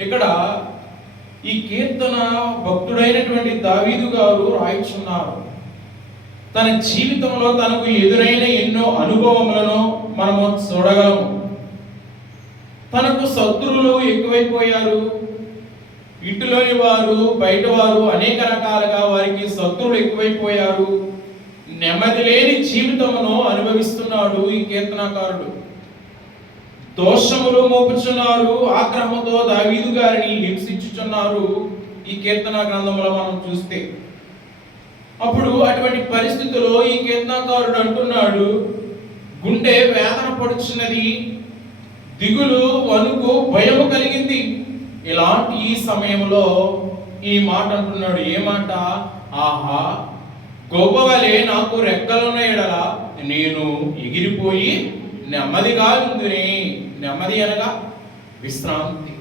ఇక్కడ ఈ కీర్తన భక్తుడైనటువంటి దావీదు గారు రాయిచున్నారు. తన జీవితంలో తనకు ఎదురైన ఎన్నో అనుభవములను మనము చూడగలము. తనకు శత్రువులు ఎక్కువైపోయారు. ఇంటిలోని వారు, బయట వారు అనేక రకాలుగా వారికి శత్రువులు ఎక్కువైపోయారు. నెమ్మది లేని జీవితమును అనుభవిస్తున్నాడు ఈ కీర్తనకారుడు. దోషములు మోపుచున్నారు, ఆగ్రహంతో దావీదు గారిని హింసించుచున్నారు ఈ కీర్తన గ్రంథంలో మనం చూస్తే. అప్పుడు అటువంటి పరిస్థితుల్లో ఈ కీర్తనకారుడు అంటున్నాడు, గుండె వేదన పడుచున్నది, దిగులు, వణుకు, భయము కలిగింది. ఇలాంటి ఈ సమయంలో ఈ మాట అంటున్నాడు. ఏ మాట? ఆహా, గొప్పవలే నాకు రెక్కలున్న ఎడల నేను ఎగిరిపోయి నెమ్మదిగా ఉందిని. నెమ్మది అనగా విశ్రాంతి.